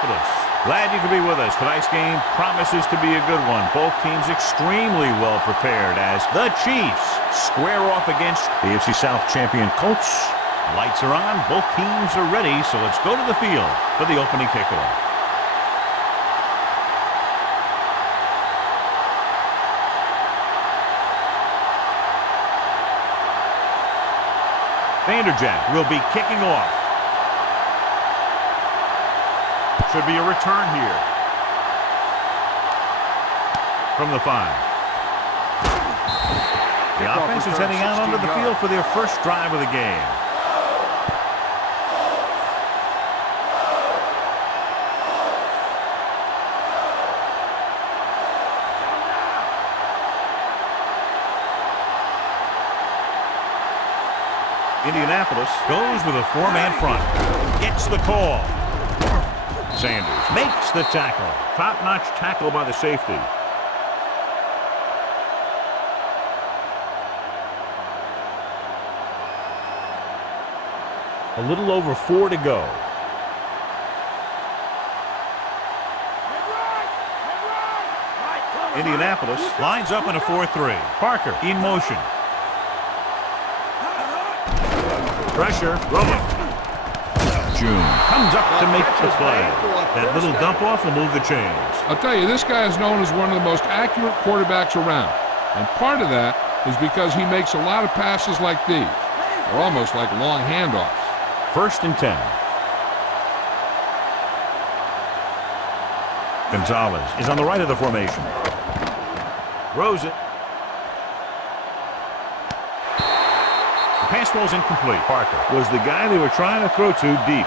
Indianapolis. Glad you could be with us. Tonight's game promises to be a good one. Both teams extremely well prepared as the Chiefs square off against the AFC South champion Colts. Lights are on. Both teams are ready, so let's go to the field for the opening kickoff. Vanderjagt will be kicking off. Should be a return here. From the 5. The offense is heading out onto the field for their first drive of the game. Indianapolis goes with a 4-man front. Gets the call. Sanders makes the tackle. Top-notch tackle by the safety. A little over 4 to go. Indianapolis lines up in a 4-3. Parker in motion. Pressure, rolling. June comes up to make the play. That little dump-off will move the chains. I'll tell you, this guy is known as one of the most accurate quarterbacks around. And part of that is because he makes a lot of passes like these. They're almost like long handoffs. 1st and 10. Gonzalez is on the right of the formation. Throws it. The pass ball's incomplete. Parker was the guy they were trying to throw to deep.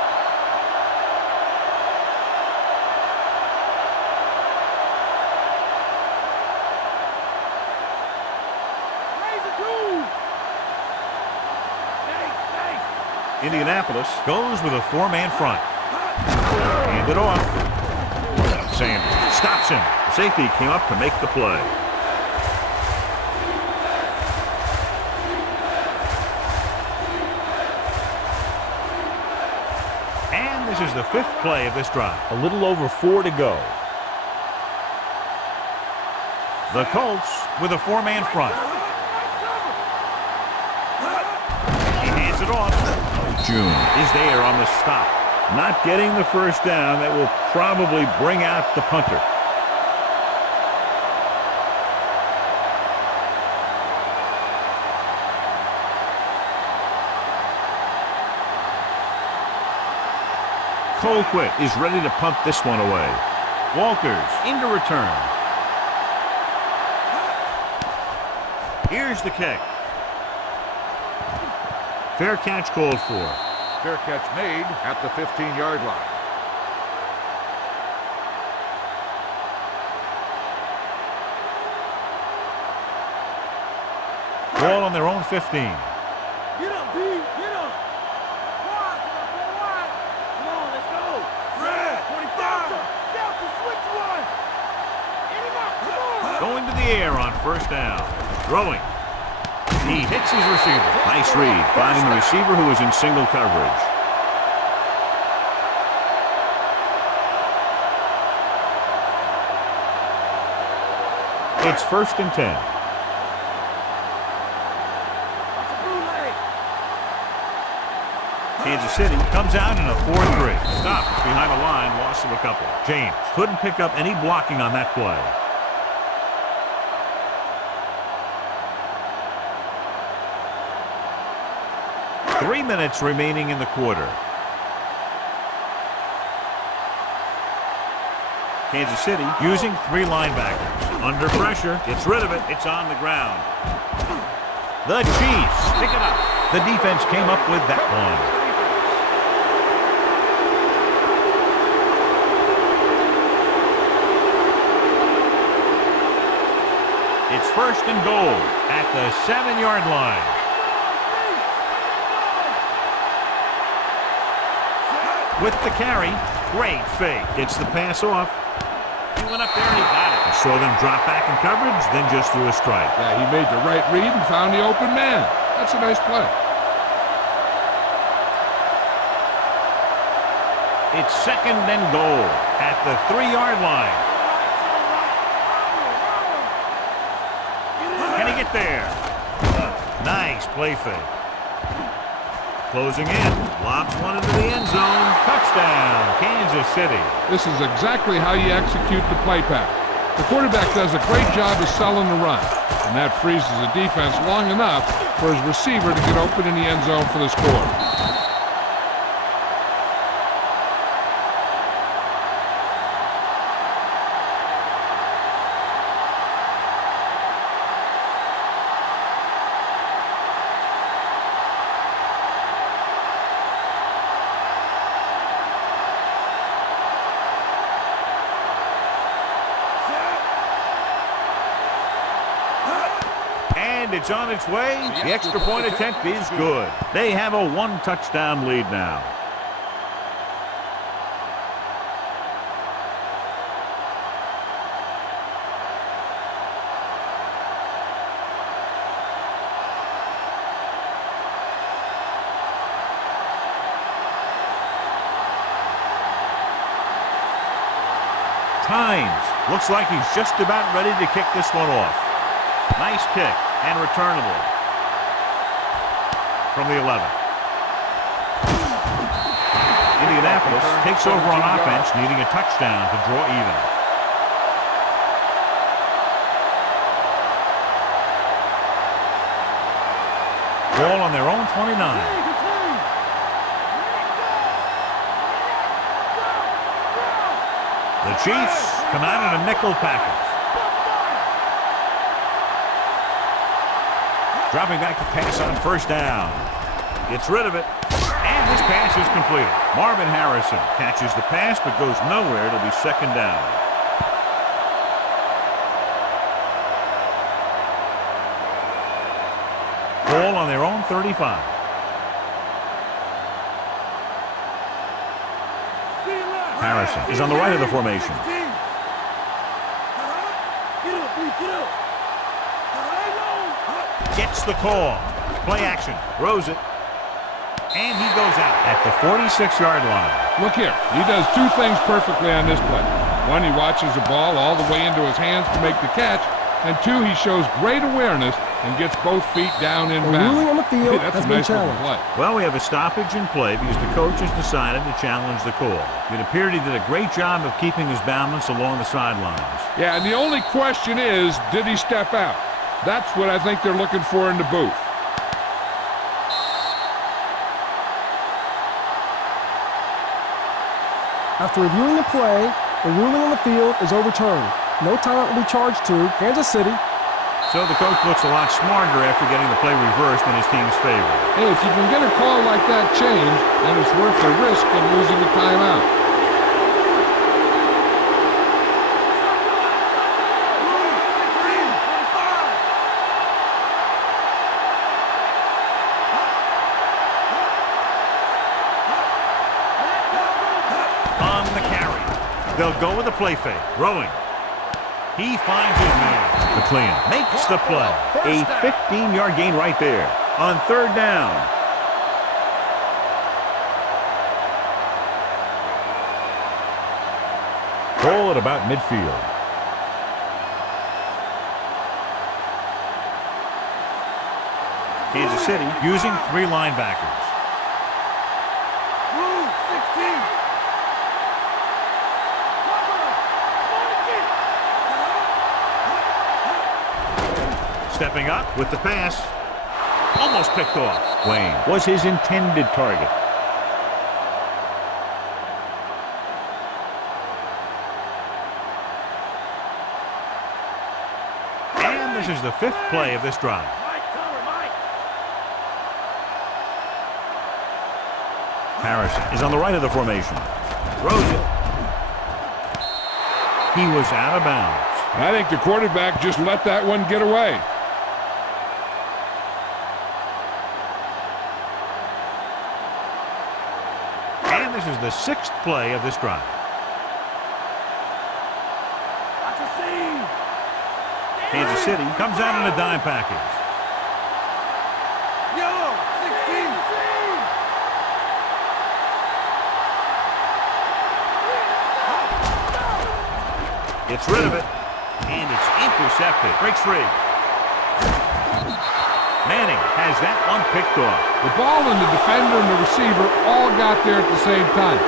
Indianapolis goes with a 4-man front. Hand it off. Sanders stops him. The safety came up to make the play. And this is the 5th play of this drive. A little over 4 to go. The Colts with a 4-man front. He hands it off. June is there on the stop. Not getting the first down. That will probably bring out the punter. Colquitt is ready to punt this one away. Walters into return. Here's the kick. Fair catch called for. Fair catch made at the 15-yard line. Ball on their own 15. Get up, B. Get up. Wide. Come on, let's go. Red, 25. Delta, switch one. In and out. Come on. Going to the air on 1st down. Throwing. He hits his receiver. Nice read, finding the receiver who is in single coverage. It's 1st and 10. Kansas City comes out in a 4-3. Stopped behind the line, loss of a couple. James couldn't pick up any blocking on that play. Three minutes remaining in the quarter. Kansas City using 3 linebackers. Under pressure, gets rid of it. It's on the ground. The Chiefs pick it up. The defense came up with that one. It's 1st and goal at the 7-yard line. With the carry, great fake. Gets the pass off. He went up there and he got it. Saw them drop back in coverage, then just threw a strike. Yeah, he made the right read and found the open man. That's a nice play. It's 2nd and goal at the 3-yard line. Can he get there? Nice play fake. Closing in. Lobs one into the end zone. Touchdown, Kansas City. This is exactly how you execute the play pattern. The quarterback does a great job of selling the run, and that freezes the defense long enough for his receiver to get open in the end zone for the score. And it's on its way. The extra point attempt is good. They have a 1-touchdown lead now. Times. Looks like he's just about ready to kick this one off. Nice kick and returnable from the 11. Indianapolis takes over on offense, needing a touchdown to draw even. Ball on their own 29. The Chiefs come out in a nickel package. Dropping back to pass on 1st down. Gets rid of it. And this pass is completed. Marvin Harrison catches the pass but goes nowhere. It'll be 2nd down. Ball on their own 35. Harrison is on the right of the formation. Gets the call. Play action. Throws it. And he goes out at the 46-yard line. Look here. He does 2 things perfectly on this play. 1, he watches the ball all the way into his hands to make the catch. And 2, he shows great awareness and gets both feet down in bounds. Ruling on the field That's has a been nice looking challenged. play. Well, we have a stoppage in play because the coach has decided to challenge the call. It appeared he did a great job of keeping his balance along the sidelines. Yeah, and the only question is, did he step out? That's what I think they're looking for in the booth. After reviewing the play, the ruling on the field is overturned. No timeout will be charged to Kansas City. So the coach looks a lot smarter after getting the play reversed in his team's favor. Hey, if you can get a call like that changed, then it's worth the risk of losing a timeout. On the carry. They'll go with a play fake. Throwing. He finds his man. McLean makes the play. A 15-yard gain right there on 3rd down. Ball at about midfield. Kansas City using 3 linebackers. Stepping up with the pass. Almost picked off. Wayne was his intended target. And this is the 5th play of this drive. Harrison is on the right of the formation. Throws it. He was out of bounds. I think the quarterback just let that one get away. And this is the 6th play of this drive. Kansas City comes out in a dime package. Gets rid of it. And it's intercepted. Breaks free. Manning has that one picked off. The ball and the defender and the receiver all got there at the same time.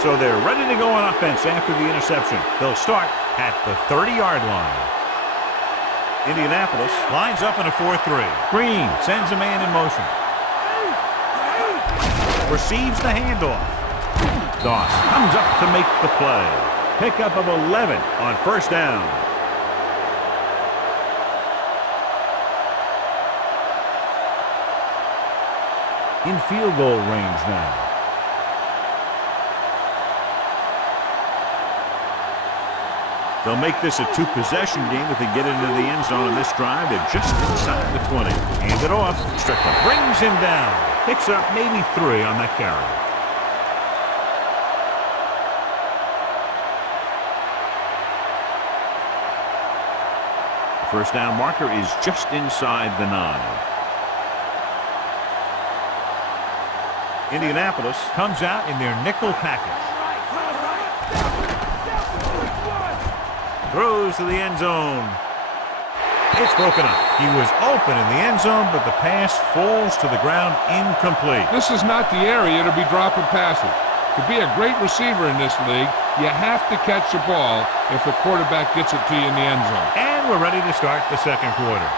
So they're ready to go on offense after the interception. They'll start at the 30-yard line. Indianapolis lines up in a 4-3. Green sends a man in motion. Receives the handoff. Doss comes up to make the play. Pickup of 11 on first down. In field goal range now. They'll make this a two-possession game if they get into the end zone in this drive. They're just inside the 20. Hands it off. Strickland brings him down. Picks up maybe 3 on that carry. The first down marker is just inside the 9. Indianapolis comes out in their nickel package. Throws to the end zone. It's broken up. He was open in the end zone, but the pass falls to the ground incomplete. This is not the area to be dropping passes. To be a great receiver in this league, you have to catch the ball if the quarterback gets it to you in the end zone. And we're ready to start the second quarter.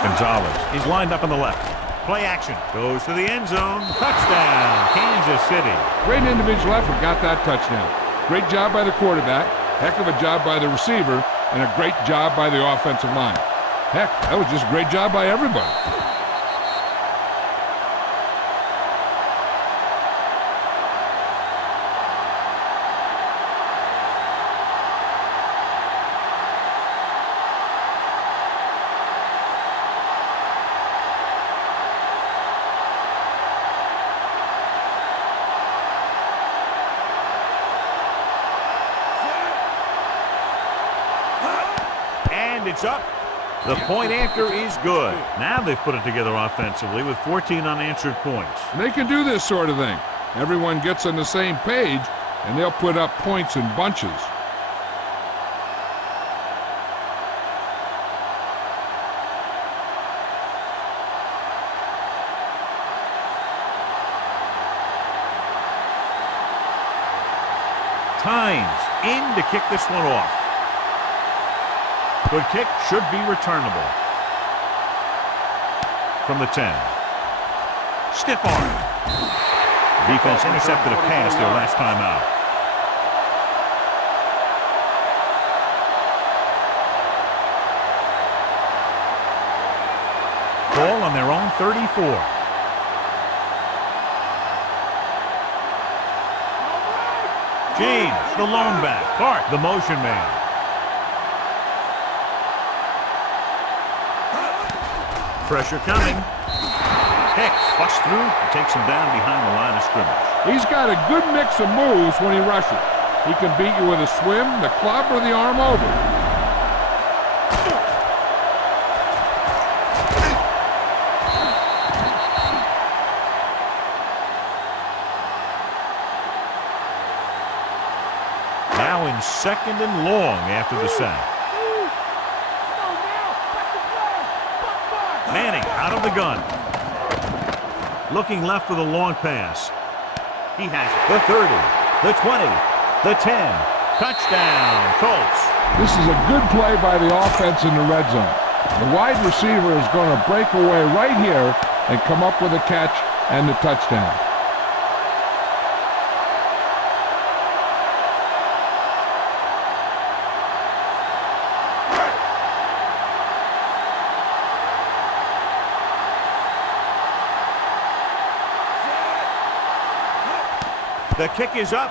Gonzalez is lined up on the left. Play action. Goes to the end zone. Touchdown, Kansas City. Great individual effort got that touchdown. Great job by the quarterback. Heck of a job by the receiver. And a great job by the offensive line. Heck, that was just a great job by everybody. It's up. The point after is good. Now they've put it together offensively with 14 unanswered points. And they can do this sort of thing. Everyone gets on the same page, and they'll put up points in bunches. Tynes in to kick this one off. Good kick, should be returnable. From the 10. Stiff arm. Defense intercepted a pass their last time out. Ball on their own 34. James, the lone back. Clark, the motion man. Pressure coming. Hicks busts through and takes him down behind the line of scrimmage. He's got a good mix of moves when he rushes. He can beat you with a swim, the club, or the arm over. Now in second and long after the sack. Manning out of the gun. Looking left for the long pass. He has it. The 30, the 20, the 10. Touchdown, Colts. This is a good play by the offense in the red zone. The wide receiver is going to break away right here and come up with a catch and the touchdown. The kick is up.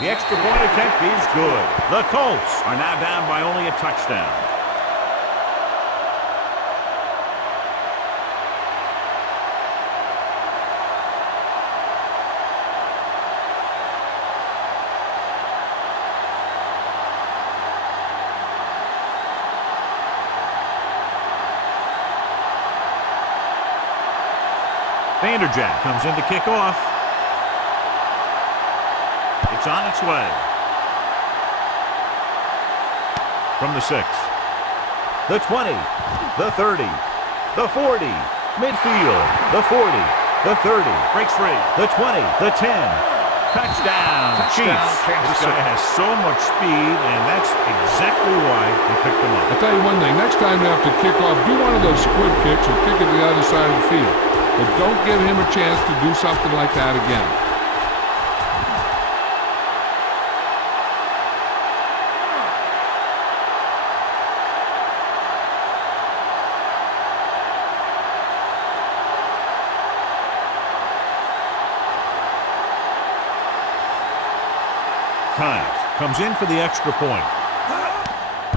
The extra point attempt is good. The Colts are now down by only a touchdown. Vanderjagt comes in to kick off. It's on its way. From the 6. The 20. The 30. The 40. Midfield. The 40. The 30. Breaks free. The 20. The 10. Touchdown, Chiefs. This guy has so much speed, and that's exactly why they picked him up. I'll tell you one thing. Next time you have to kick off, do one of those squib kicks or kick it to the other side of the field. But don't give him a chance to do something like that again. Comes in for the extra point.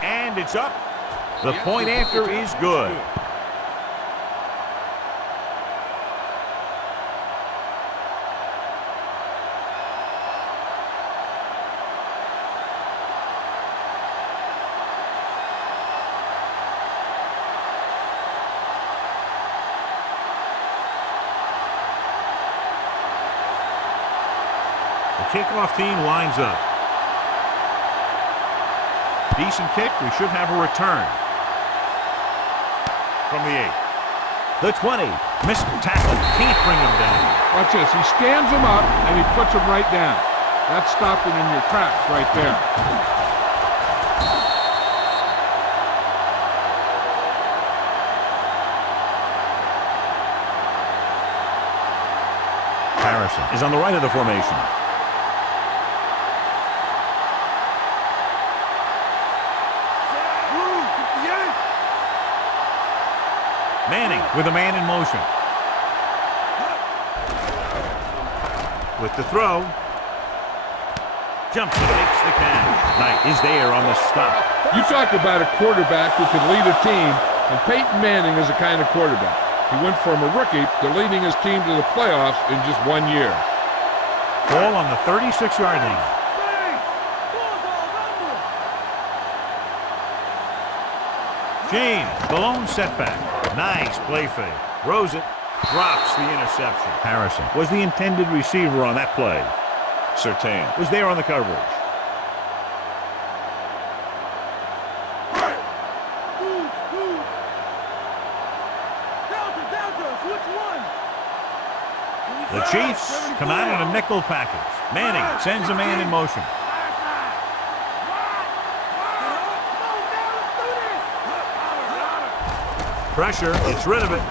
And it's up. The point after is good. The kickoff team lines up. Decent kick. We should have a return. From the 8. The 20. Missed tackle. Can't bring him down. Watch this. He stands him up, and he puts him right down. That's stopping in your tracks right there. Harrison is on the right of the formation. Manning with a man in motion. With the throw. Jumps and makes the catch. Knight is there on the stop. You talk about a quarterback who can lead a team, and Peyton Manning is the kind of quarterback. He went from a rookie to leading his team to the playoffs in just 1 year. Ball on the 36-yard line. James, the lone setback. Nice play fake. Throws it. Drops the interception. Harrison was the intended receiver on that play. Surtain was there on the coverage. The Chiefs come out in a nickel package. Manning sends a man in motion. Pressure, gets rid of it.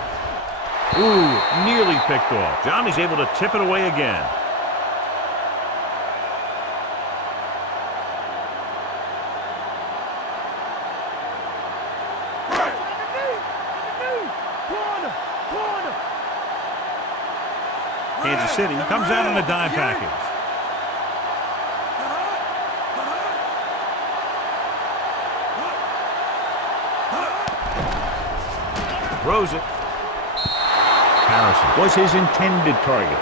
Ooh, nearly picked off. Johnny's able to tip it away again. Kansas City comes out in a dime package. Throws it. Harrison was his intended target.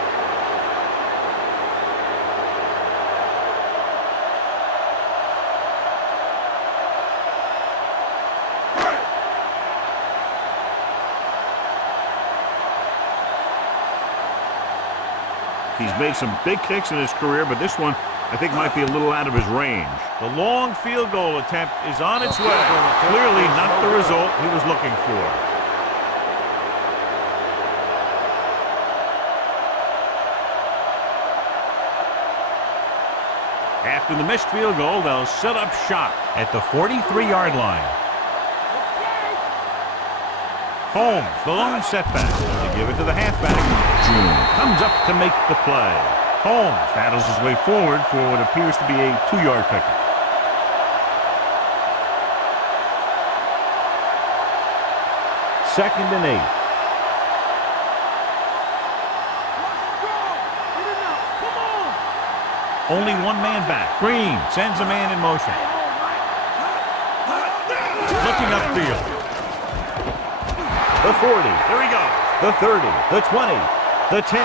He's made some big kicks in his career, but this one I think might be a little out of his range. The long field goal attempt is on its way. Clearly not the result he was looking for. After the missed field goal, they'll set up shop at the 43-yard line. Holmes, the lone setback. They give it to the halfback. June comes up to make the play. Holmes battles his way forward for what appears to be a 2-yard pickup. Second and 8. Only one man back. Green sends a man in motion. Looking upfield. The 40. There he goes. The 30. The 20. The 10.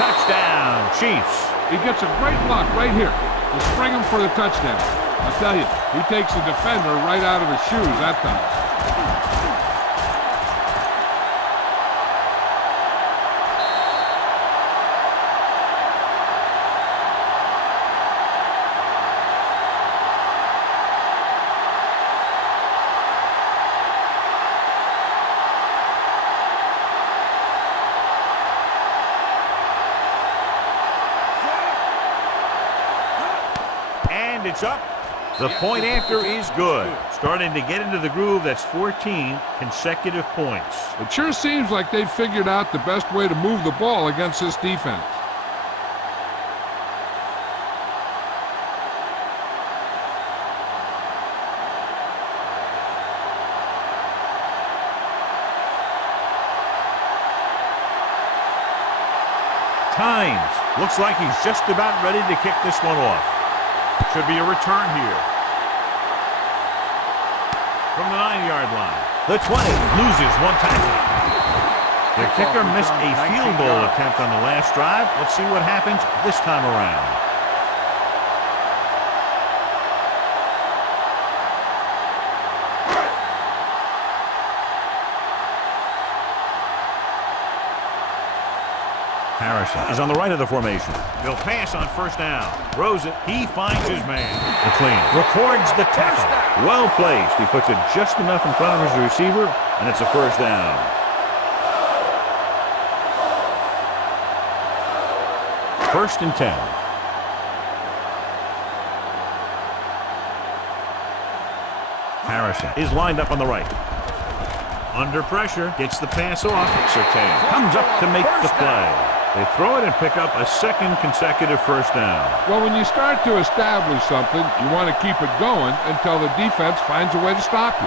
Touchdown, Chiefs. He gets a great block right here to spring him for the touchdown. I'll tell you, he takes the defender right out of his shoes that time. And it's up. The point after is good. Starting to get into the groove. That's 14 consecutive points. It sure seems like they've figured out the best way to move the ball against this defense. Times. Looks like he's just about ready to kick this one off. Should be a return here. From the 9-yard line. The 20 loses one tackle. The kicker missed a field goal attempt on the last drive. Let's see what happens this time around. Harrison is on the right of the formation. He'll pass on first down. Throws it. He finds his man. McLean records the tackle. Well placed. He puts it just enough in front of his receiver, and it's a first down. First and 10. Harrison is lined up on the right. Under pressure, gets the pass off. Surtain comes up to make the play. They throw it and pick up a second consecutive first down. Well, when you start to establish something, you want to keep it going until the defense finds a way to stop you.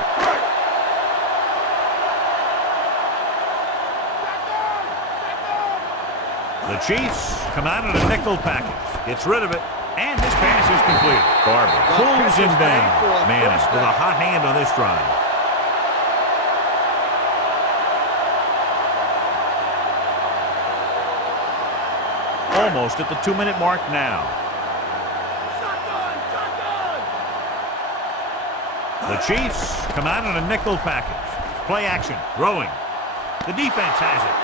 The Chiefs come out in a nickel package. Gets rid of it, and this pass is complete. Barber pulls him down. Manning with a hot hand on this drive. Almost at the 2-minute mark now. The Chiefs come out in a nickel package. Play action, throwing. The defense has it.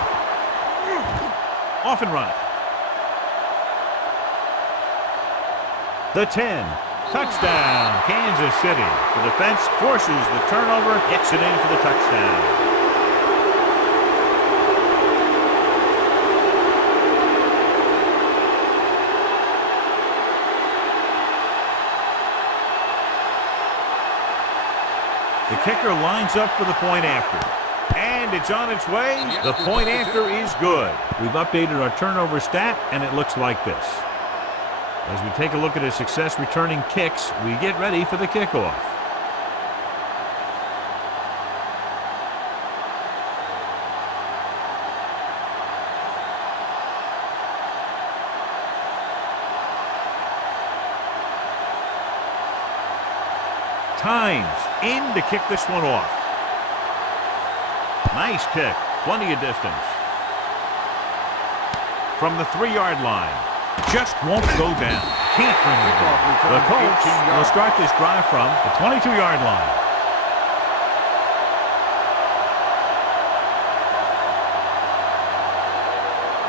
Off and run. The 10. Touchdown, Kansas City. The defense forces the turnover, gets it in for the touchdown. The kicker lines up for the point after. And it's on its way. The point after is good. We've updated our turnover stat, and it looks like this. As we take a look at his success returning kicks, we get ready for the kickoff. Times in to kick this one off. Nice kick. Plenty of distance. From the 3-yard line. Just won't go down. Can't bring the ball. The Colts will start this drive from the 22-yard line.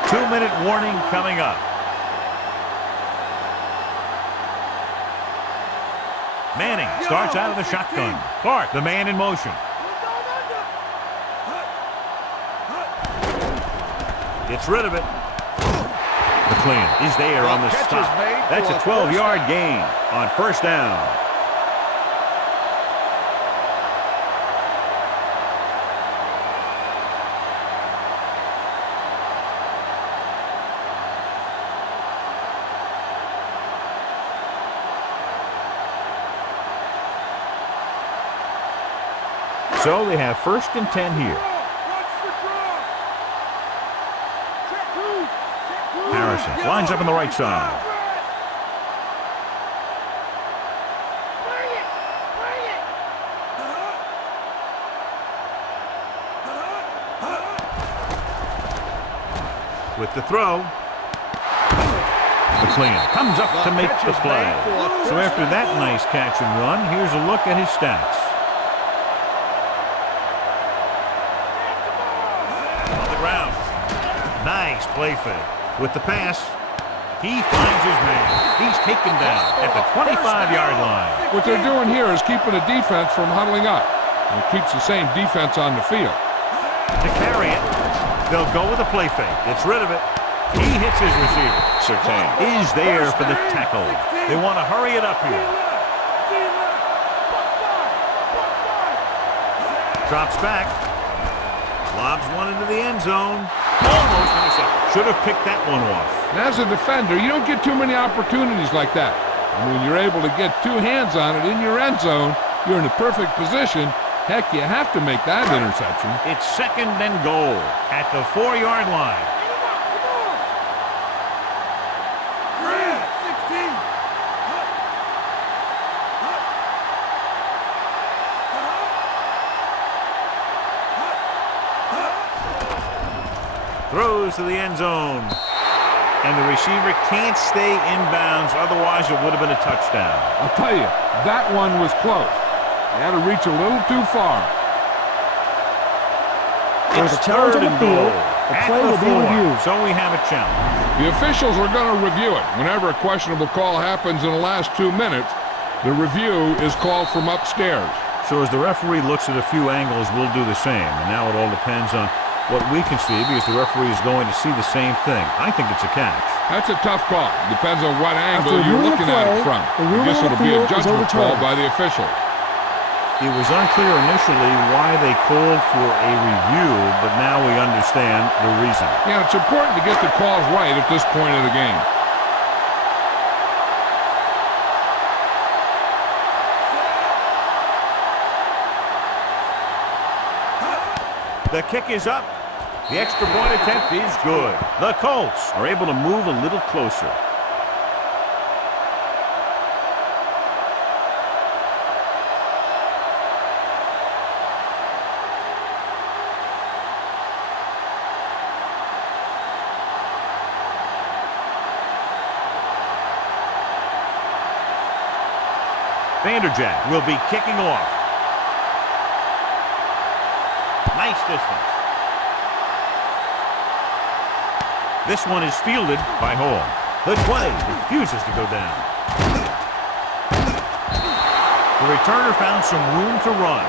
Two-minute warning coming up. Manning starts out of the shotgun. Clark, the man in motion. Gets rid of it. McLean is there on the stop. That's a 12-yard gain on first down. So they have first and 10 here. Harrison lines up on the right side. With the throw. McLean comes up to make the play. So after that nice catch and run, here's a look at his stats. Nice play fake. With the pass, he finds his man. He's taken down at the 25-yard line. What they're doing here is keeping the defense from huddling up. And it keeps the same defense on the field. To carry it, they'll go with a play fake. Gets rid of it. He hits his receiver. Surtain is there for the tackle. They want to hurry it up here. Drops back. Lobs one into the end zone. Almost intercepted. Should have picked that one off. And as a defender, you don't get too many opportunities like that. And when you're able to get two hands on it in your end zone, you're in the perfect position. Heck, you have to make that interception. It's 2nd and goal at the 4-yard line. Throws to the end zone. And the receiver can't stay in bounds, otherwise it would have been a touchdown. I'll tell you, that one was close. They had to reach a little too far. There's a challenge on the field. The play will be reviewed. So we have a challenge. The officials are going to review it. Whenever a questionable call happens in the last 2 minutes, the review is called from upstairs. So as the referee looks at a few angles, we'll do the same. And now it all depends on what we can see, because the referee is going to see the same thing. I think it's a catch. That's a tough call. Depends on what angle you're looking at it from. I guess it'll be a judgment call by the official. It was unclear initially why they called for a review, but now we understand the reason. Yeah, it's important to get the calls right at this point of the game. The kick is up. The extra point attempt is good. The Colts are able to move a little closer. Vanderjagt will be kicking off. Nice distance. This one is fielded by Hall. The 20 refuses to go down. The returner found some room to run.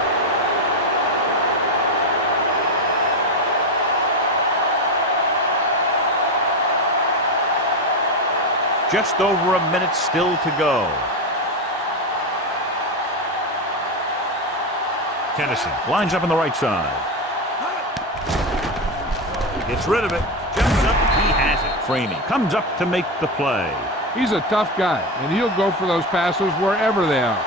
Just over a minute still to go. Kennison lines up on the right side. Gets rid of it. Jumps up. He has it. Framing comes up to make the play. He's a tough guy, and he'll go for those passes wherever they are.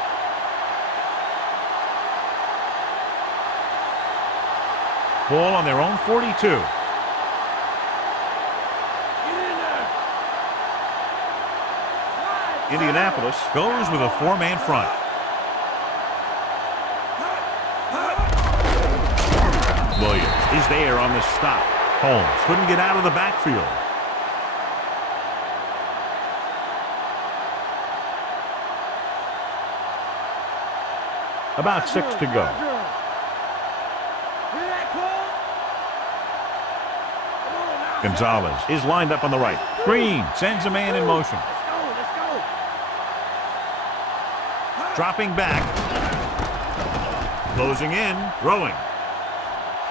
Ball on their own 42. Indianapolis goes with a 4-man front. Williams is there on the stop. Holmes couldn't get out of the backfield. About 6 to go. Gonzalez is lined up on the right. Green sends a man in motion. Dropping back. Closing in. Throwing.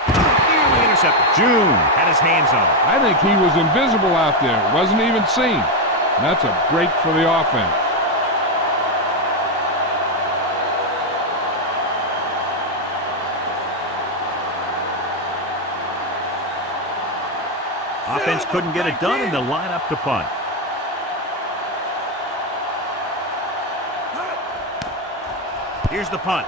Nearly intercepted. June had his hands on it. I think he was invisible out there. Wasn't even seen. That's a break for the offense. Offense couldn't get it done, and they'll line up to punt. Here's the punt.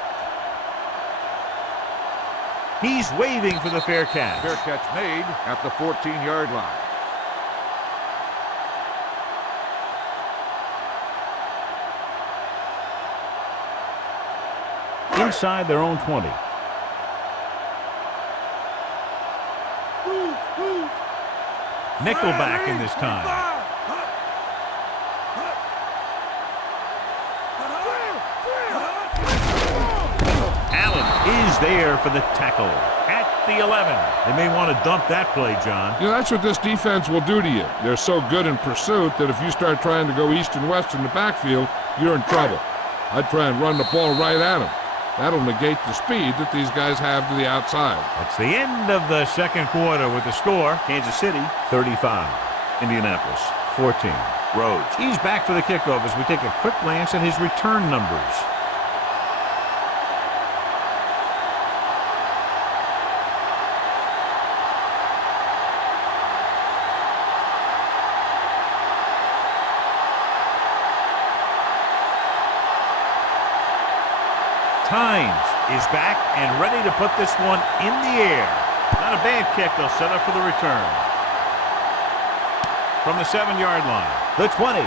He's waving for the fair catch. Fair catch made at the 14-yard line. Inside their own 20. Nickelback in this time. Allen is there for the tackle at the 11. They may want to dump that play, John. You know, that's what this defense will do to you. They're so good in pursuit that if you start trying to go east and west in the backfield, you're in trouble. I'd try and run the ball right at them. That'll negate the speed that these guys have to the outside. That's the end of the second quarter with the score. Kansas City 35. Indianapolis, 14. Rhodes. He's back for the kickoff as we take a quick glance at his return numbers. Tynes is back and ready to put this one in the air. Not a bad kick. They'll set up for the return. From the 7-yard line, the 20.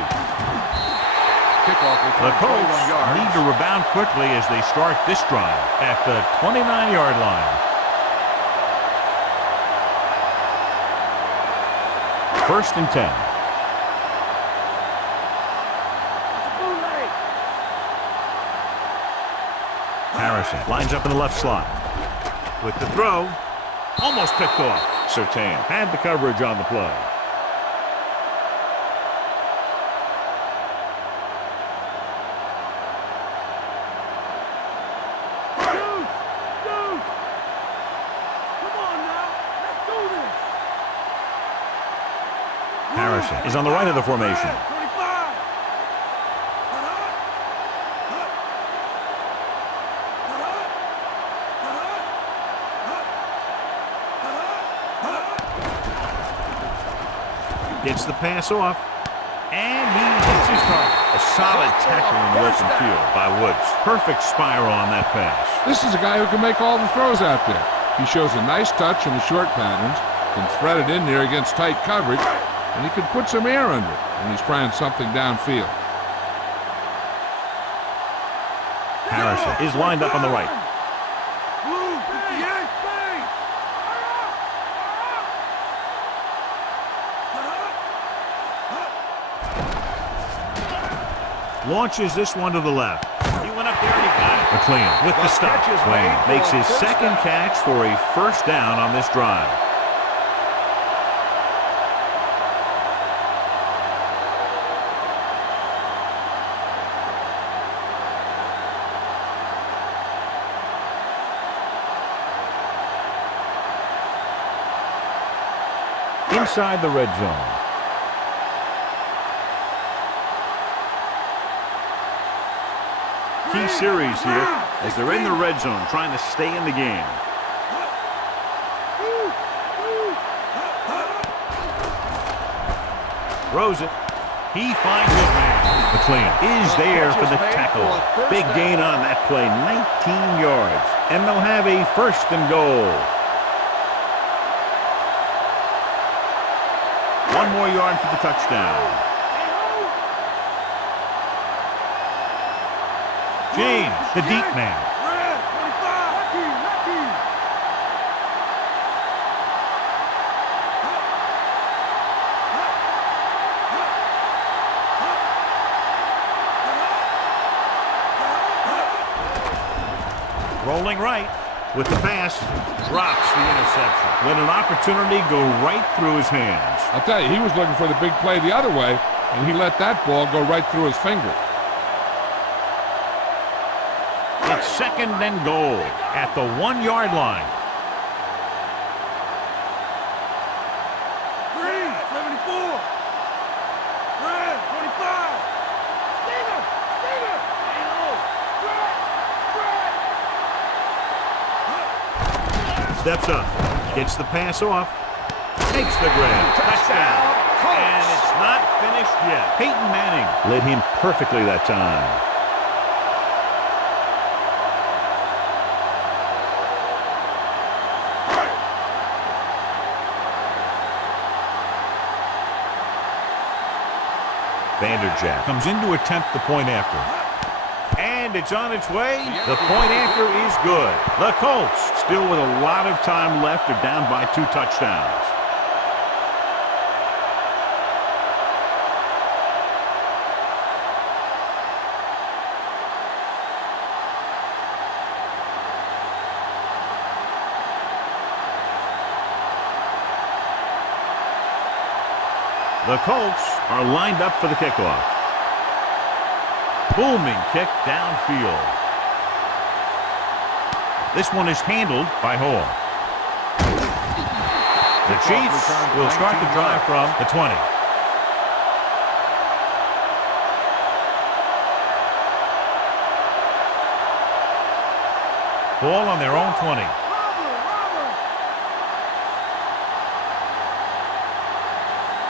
Kickoff return, The Colts 21 yards. need to rebound quickly as they start this drive at the 29-yard line. First and 10. Harrison lines up in the left slot. With the throw, almost picked off. Surtain had the coverage on the play. Harrison is on the right of the formation. Gets the pass off, and he hits his target. A solid tackle in the open field by Woods. Perfect spiral on that pass. This is a guy who can make all the throws out there. He shows a nice touch in the short patterns, can thread it in there against tight coverage, and he can put some air under it when he's trying something downfield. Harrison is lined up on the right. Launches this one to the left. He went up there and he got it. McLean with the stop. Wayne makes his second catch for a first down on this drive. Inside the red zone. Key series here as they're in the red zone trying to stay in the game. Throws it. He finds his man. McLean is there for the tackle. Big gain on that play, 19 yards. And they'll have a first and goal. 1 more yard for the touchdown. James, the deep man. Rolling right with the pass, drops the interception. Let an opportunity go right through his hands. I'll tell you, he was looking for the big play the other way, and he let that ball go right through his finger. It's second and goal at the 1-yard line. 374. Red 25. Stinger. Steps up, gets the pass off, takes the grab, touchdown. And it's not finished yet. Peyton Manning led him perfectly that time. Vanderjagt comes in to attempt the point after. And it's on its way. The point after is good. The Colts, still with a lot of time left, are down by 2 touchdowns. The Colts are lined up for the kickoff. Booming kick downfield. This one is handled by Hall. The Chiefs will start the drive from the 20. Ball on their own 20.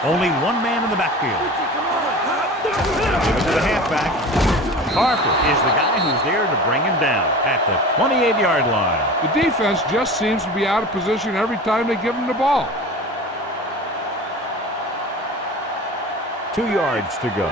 Only one man in the backfield. Give it to the halfback. Harper is the guy who's there to bring him down at the 28-yard line. The defense just seems to be out of position every time they give them the ball. 2 yards to go.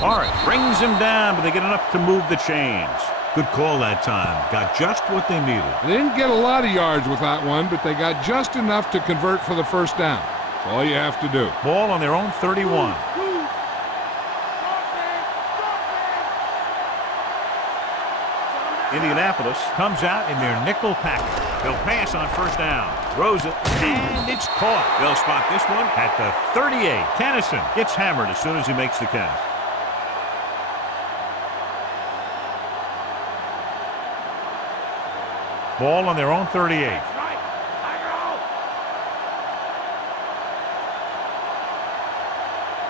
Hart brings him down, but they get enough to move the chains. Good call that time. Got just what they needed. They didn't get a lot of yards with that one, but they got just enough to convert for the first down. That's all you have to do. Ball on their own 31. Indianapolis comes out in their nickel package. They'll pass on first down. Throws it, and it's caught. They'll spot this one at the 38. Tennyson gets hammered as soon as he makes the catch. Ball on their own 38.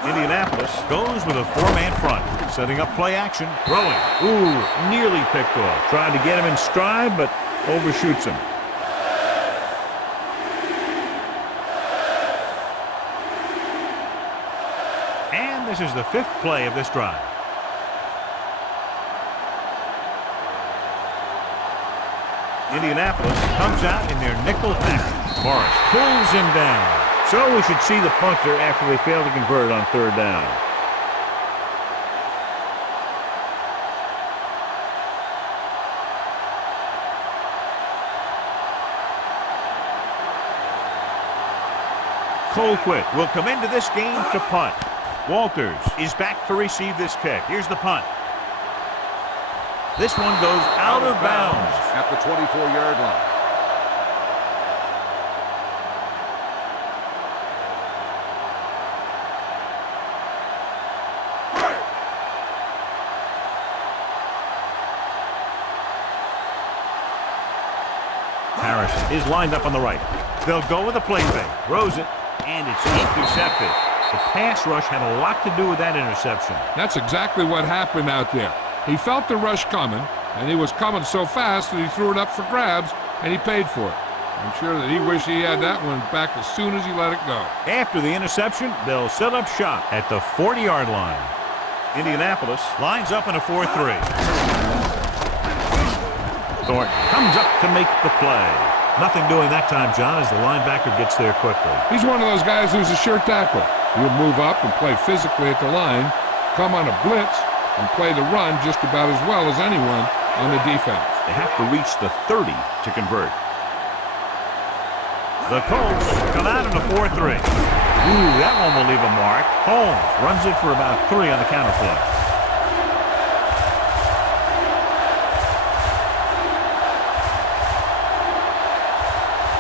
Indianapolis goes with a four-man front, setting up play action, throwing. Ooh, nearly picked off. Trying to get him in stride, but overshoots him. And this is the 5th play of this drive. Indianapolis comes out in their nickel package. Morris pulls him down. So we should see the punter after they fail to convert on third down. Colquitt will come into this game to punt. Walters is back to receive this kick. Here's the punt. This one goes out of bounds at the 24-yard line. Harrison is lined up on the right. They'll go with a play fake. Throws it, and it's intercepted. The pass rush had a lot to do with that interception. That's exactly what happened out there. He felt the rush coming, and he was coming so fast that he threw it up for grabs, and he paid for it. I'm sure that he wished he had that one back as soon as he let it go. After the interception, they'll set up shop at the 40-yard line. Indianapolis lines up in a 4-3. Thornton comes up to make the play. Nothing doing that time, John, as the linebacker gets there quickly. He's one of those guys who's a sure tackler. He'll move up and play physically at the line, come on a blitz, and play the run just about as well as anyone on the defense. They have to reach the 30 to convert. The Colts come out in a 4-3. Ooh, that one will leave a mark. Holmes runs it for about 3 on the counterplay.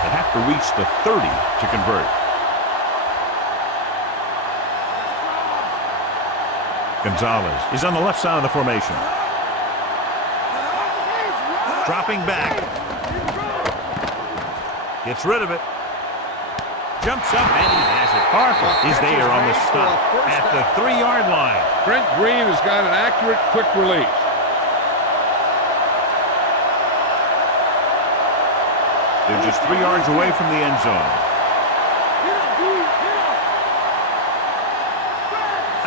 They have to reach the 30 to convert. Gonzalez is on the left side of the formation. Dropping back. Gets rid of it. Jumps up and he has it. Harper is there on the stop at the 3-yard line. Brent Green has got an accurate, quick release. They're just 3 yards away from the end zone.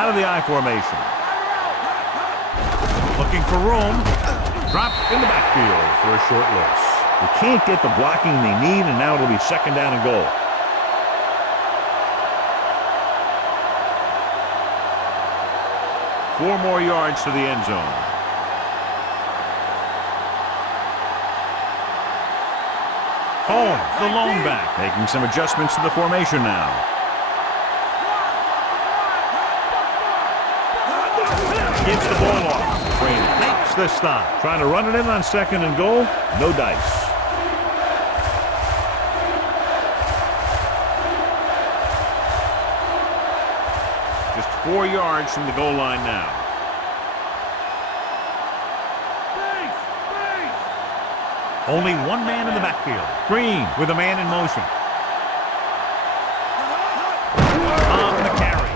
Out of the I formation. Looking for room. Dropped in the backfield for a short loss. They can't get the blocking they need, and now it'll be 2nd down and goal. Four more yards to the end zone. Holmes, the lone back, making some adjustments to the formation now. Gives the ball off. Brady makes the stop. Trying to run it in on 2nd and goal. No dice. Just 4 yards from the goal line now. Only one man in the backfield. Green with a man in motion. On the carry.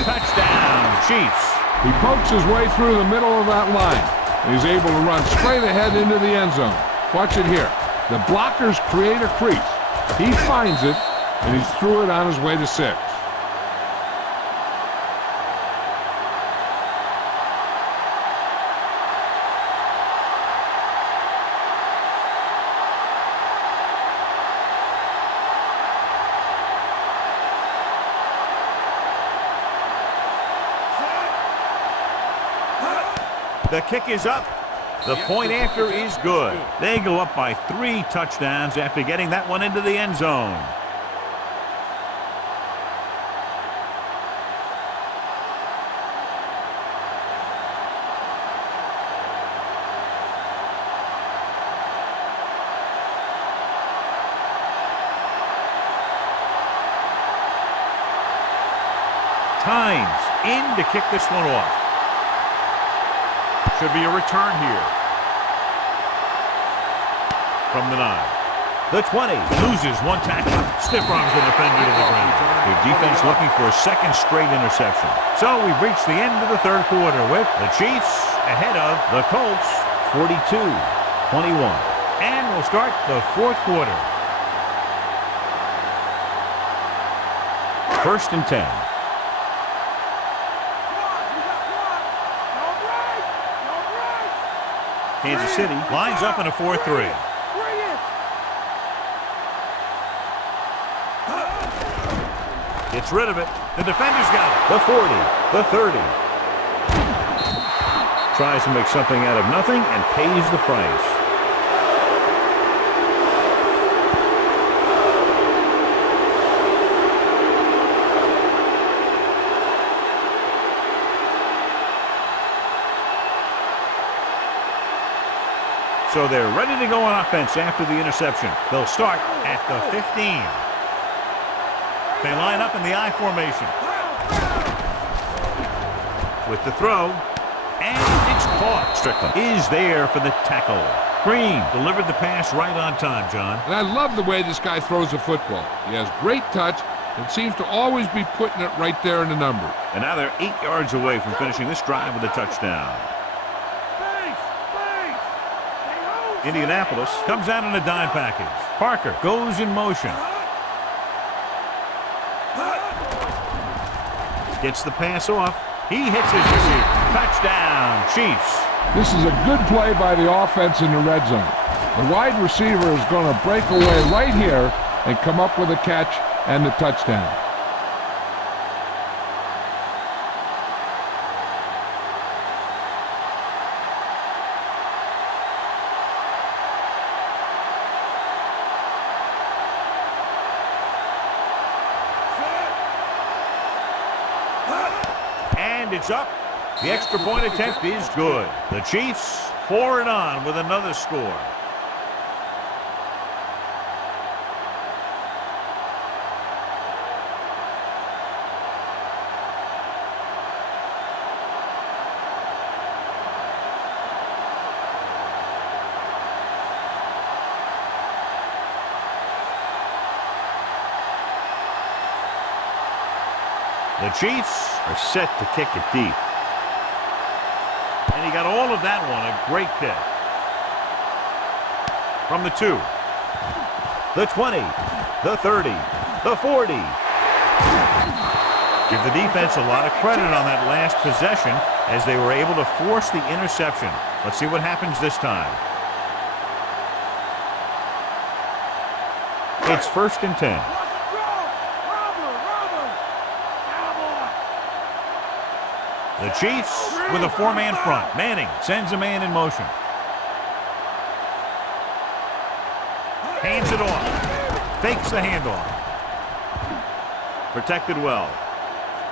Touchdown, Chiefs. He pokes his way through the middle of that line. He's able to run straight ahead into the end zone. Watch it here. The blockers create a crease. He finds it, and he's through it on his way to 6. The kick is up. The point after is good. They go up by 3 touchdowns after getting that one into the end zone. Times in to kick this one off. Should be a return here. From the 9. The 20 loses 1 tackle. Stiff arms the defender to the ground. The defense looking for a second straight interception. So we've reached the end of the 3rd quarter with the Chiefs ahead of the Colts 42-21. And we'll start the 4th quarter. 1st and 10. Kansas City lines up in a 4-3. Gets rid of it. The defender's got it. The 40, the 30. Tries to make something out of nothing and pays the price. So they're ready to go on offense after the interception. They'll start at the 15. They line up in the I formation. With the throw. And it's caught. Strickland is there for the tackle. Green delivered the pass right on time, John. And I love the way this guy throws the football. He has great touch and seems to always be putting it right there in the numbers. And now they're 8 yards away from finishing this drive with a touchdown. Indianapolis comes out in a dime package. Parker goes in motion. Gets the pass off. He hits his receiver. Touchdown, Chiefs. This is a good play by the offense in the red zone. The wide receiver is going to break away right here and come up with a catch and the touchdown. And it's up. The extra point attempt is good. The Chiefs pour it on with another score. The Chiefs are set to kick it deep. And he got all of that one. A great kick. From the 2. The 20. The 30. The 40. Give the defense a lot of credit on that last possession as they were able to force the interception. Let's see what happens this time. It's 1st and 10. The Chiefs with a 4-man front. Manning sends a man in motion. Hands it off. Fakes the handoff. Protected well.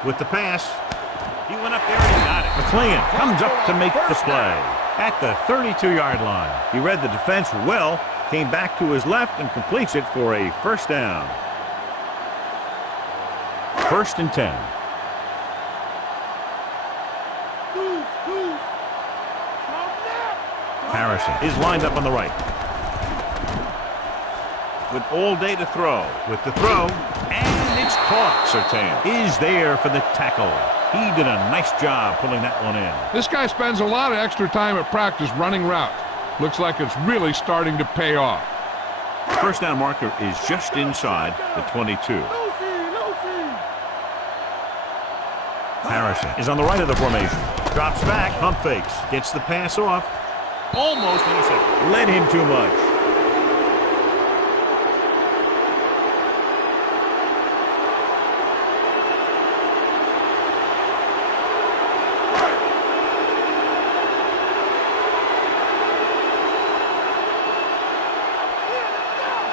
With the pass, he went up there and he got it. McLean comes up to make the play at the 32-yard line. He read the defense well, came back to his left and completes it for a first down. 1st and 10. Harrison is lined up on the right. with all day to throw. With the throw, and it's caught. Surtain is there for the tackle. He did a nice job pulling that one in. This guy spends a lot of extra time at practice running routes. Looks like it's really starting to pay off. First down marker is just inside the 22. Harrison is on the right of the formation. Drops back, pump fakes, gets the pass off. Almost intercepted. Led him too much.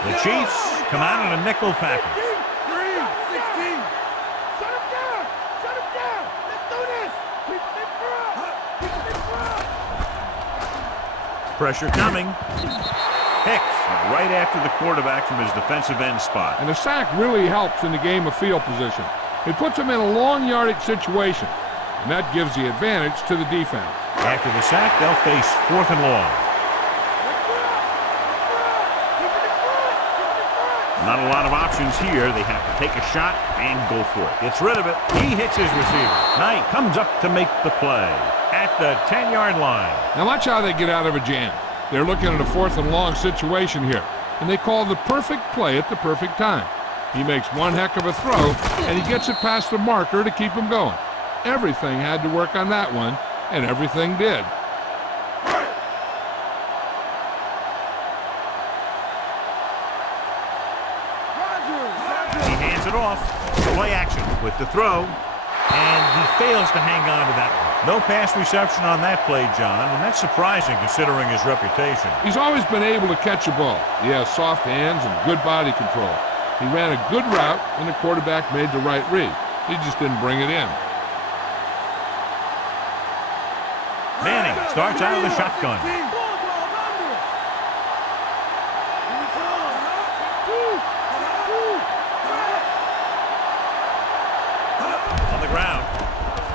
The Chiefs come out in a nickel package. 3, 16. Shut him down. Shut him down. Let's do this. Keep him in front. Keep him in front. Pressure coming. Hicks right after the quarterback from his defensive end spot. And a sack really helps in the game of field position. It puts them in a long yardage situation, and that gives the advantage to the defense. After the sack, they'll face 4th and long. Not a lot of options here. They have to take a shot and go for it. Gets rid of it. He hits his receiver. Knight comes up to make the play at the 10-yard line. Now watch how they get out of a jam. They're looking at a 4th and long situation here, and they call the perfect play at the perfect time. He makes one heck of a throw, and he gets it past the marker to keep him going. Everything had to work on that one, and everything did. He hands it off. Play action with the throw, and he fails to hang on to that one. No pass reception on that play, John, and that's surprising considering his reputation. He's always been able to catch a ball. He has soft hands and good body control. He ran a good route, and the quarterback made the right read. He just didn't bring it in. Manning starts out of the shotgun. On the ground.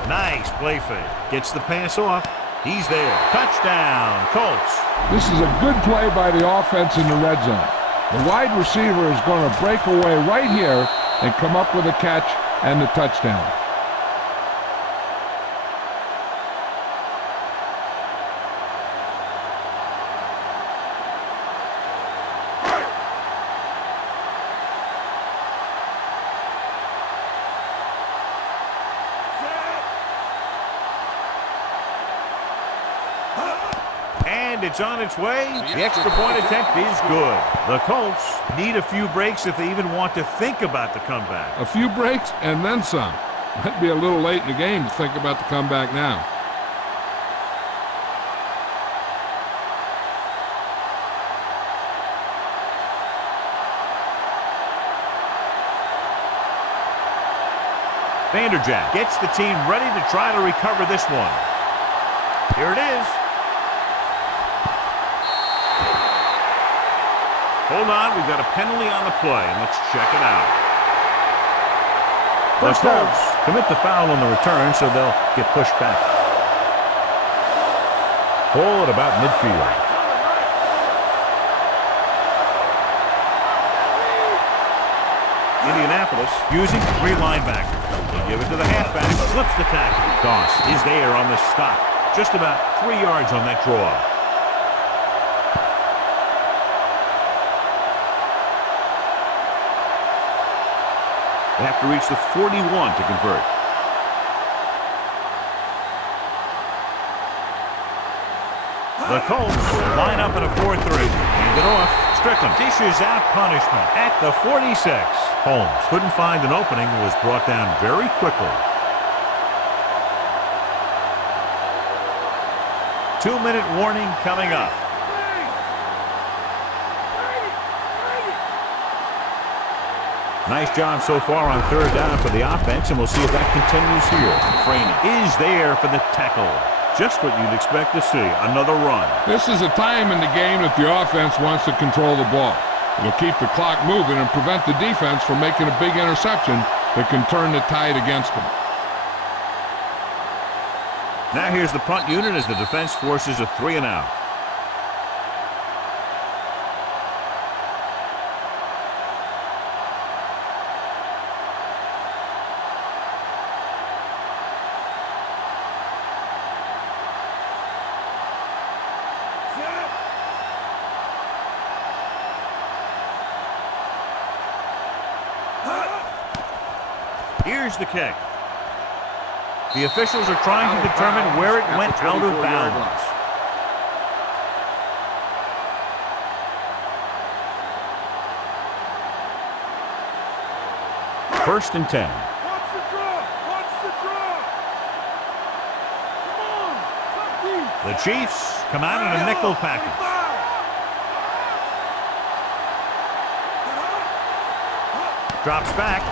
Nice play fake. Gets the pass off. He's there. Touchdown, Colts. This is a good play by the offense in the red zone. The wide receiver is going to break away right here and come up with a catch and the touchdown. And it's on its way. The extra point attempt is good. The Colts need a few breaks if they even want to think about the comeback. A few breaks and then some. Might be a little late in the game to think about the comeback now. Vanderjagt gets the team ready to try to recover this one. Here it is. Hold on, we've got a penalty on the play, and let's check it out. The Colts commit the foul on the return, so they'll get pushed back. Ball at about midfield. Indianapolis using 3 linebackers. They give it to the halfback, slips the tackle. Goss is there on the stop. Just about 3 yards on that draw. They have to reach the 41 to convert. The Colts line up in a 4-3. Hand it off. Strickland dishes out punishment at the 46. Holmes couldn't find an opening and was brought down very quickly. 2-minute warning coming up. Nice job so far on 3rd down for the offense, and we'll see if that continues here. Freeney is there for the tackle. Just what you'd expect to see, another run. This is a time in the game that the offense wants to control the ball. It'll keep the clock moving and prevent the defense from making a big interception that can turn the tide against them. Now here's the punt unit as the defense forces a 3-and-out. Here's the kick. The officials are trying to determine where it went out of bounds. First and 10. Watch the draw. Watch the draw. Come on. Come deep. The Chiefs come out in a nickel package. Drops back.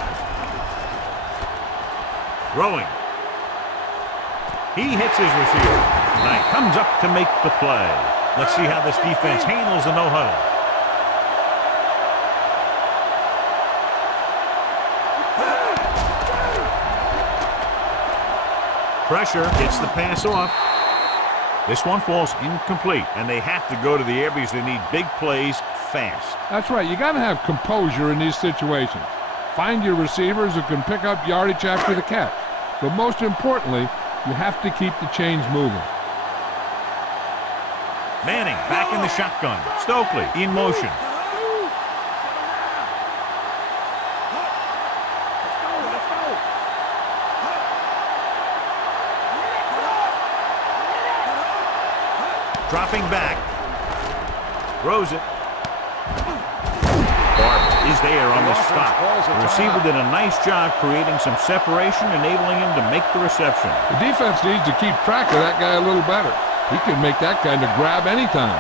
Throwing. He hits his receiver. Knight comes up to make the play. Let's see how this defense handles the no-huddle. Pressure gets the pass off. This one falls incomplete, and they have to go to the air because they need big plays fast. That's right. You got to have composure in these situations. Find your receivers who can pick up yardage after the catch. But most importantly, you have to keep the chains moving. Manning back in the shotgun. Stokely in motion. Dropping back. Throws it. Barber is there on the stop. The receiver did a nice job creating some separation, enabling him to make the reception. The defense needs to keep track of that guy a little better. He can make that kind of grab anytime.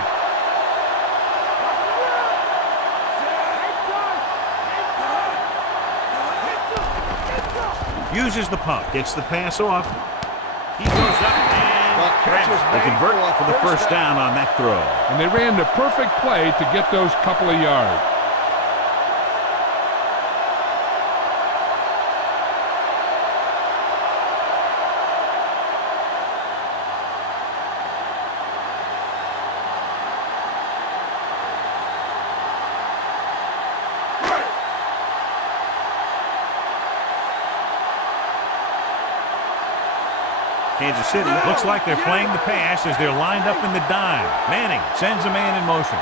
Uses the pump. Gets the pass off. He goes up and grabs. They convert for the first down on that throw. And they ran the perfect play to get those couple of yards. Kansas City looks like they're playing the pass as they're lined up in the dime. Manning sends a man in motion.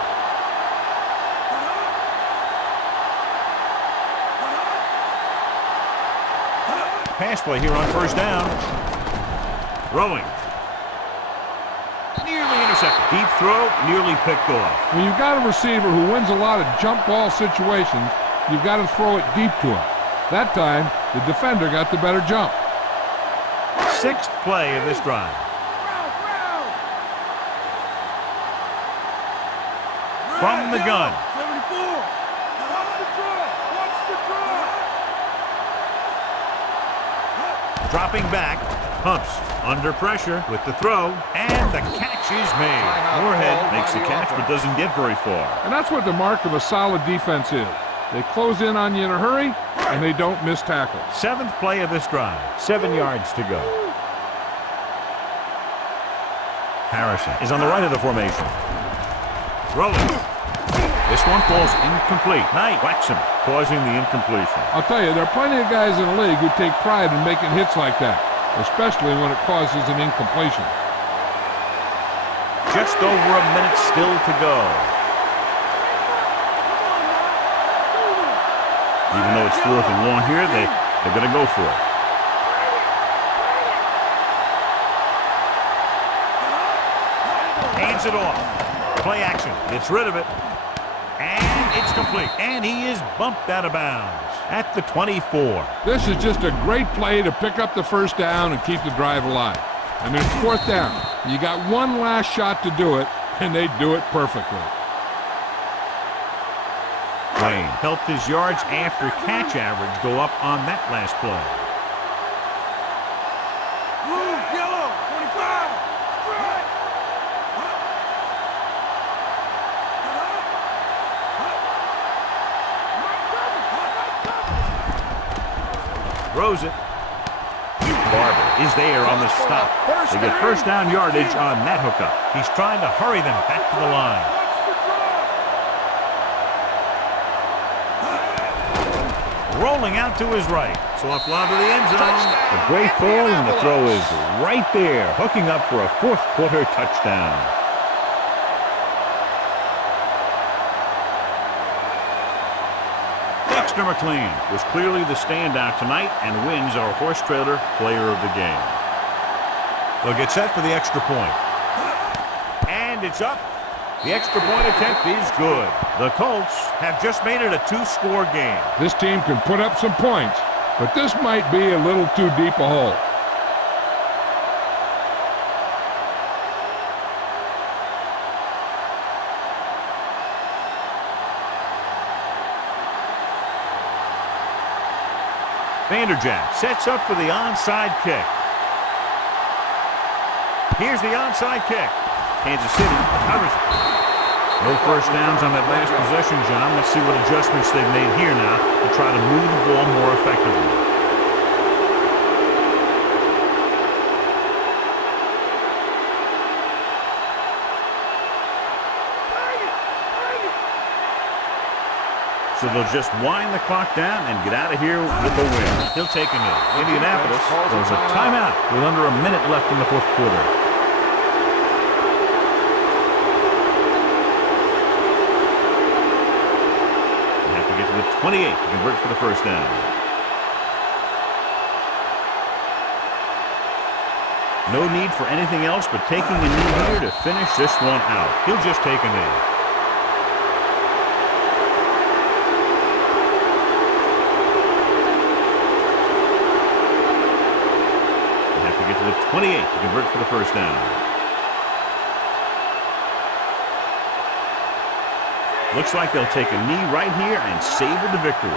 Pass play here on first down. Throwing. Nearly intercepted. Deep throw, nearly picked off. When you've got a receiver who wins a lot of jump ball situations, you've got to throw it deep to him. That time, the defender got the better jump. Sixth play of this drive. From the gun. 74. Watch the draw. Watch the draw. Dropping back. Pumps. Under pressure with the throw. And the catch is made. Moorhead makes the catch but doesn't get very far. And that's what the mark of a solid defense is. They close in on you in a hurry, and they don't miss tackles. Seventh play of this drive. 7 yards to go. Harrison is on the right of the formation. Rolling. This one falls incomplete. Knight whacks him, causing the incompletion. I'll tell you, there are plenty of guys in the league who take pride in making hits like that, especially when it causes an incompletion. Just over a minute still to go. Even though it's 4th and 1 here, they're going to go for it. Hands it off. Play action. Gets rid of it. And it's complete. And he is bumped out of bounds at the 24. This is just a great play to pick up the first down and keep the drive alive. I mean, it's 4th down. You got one last shot to do it, and they do it perfectly. Wayne helped his yards after catch average go up on that last play. Yellow. 25. Strike. Throws it. Barber is there on the stop. They get first down yardage on that hookup. He's trying to hurry them back to the line. Rolling out to his right. Soft lob to the end zone. A great ball, and the throw is right there, hooking up for a 4th quarter touchdown. Mr. McLean was clearly the standout tonight and wins our horse trailer player of the game. They'll get set for the extra point. And it's up. The extra point attempt is good. The Colts have just made it a 2-score game. This team can put up some points, but this might be a little too deep a hole. Vanderjagt sets up for the onside kick. Here's the onside kick. Kansas City covers it. No first downs on that last possession, John. Let's see what adjustments they've made here now to try to move the ball more effectively. So they'll just wind the clock down and get out of here with a win. He'll take a knee. Indianapolis calls a timeout with under a minute left in the fourth quarter. Get to the 28 to convert for the first down. No need for anything else but taking a knee here to finish this one out. He'll just take a knee. Have to get to the 28 to convert for the first down. Looks like they'll take a knee right here and savor the victory.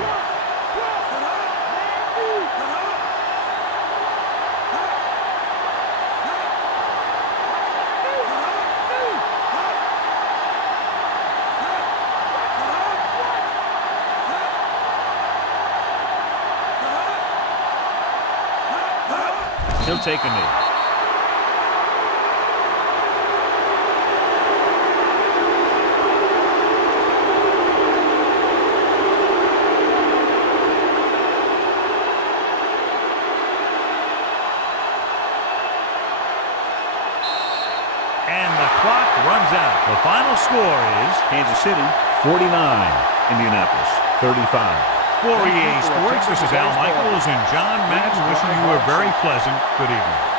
He'll take a knee. Runs out. The final score is Kansas City 49, Indianapolis 35. For EA Sports, this is Al Michaels and John Madden wishing you a very pleasant good evening.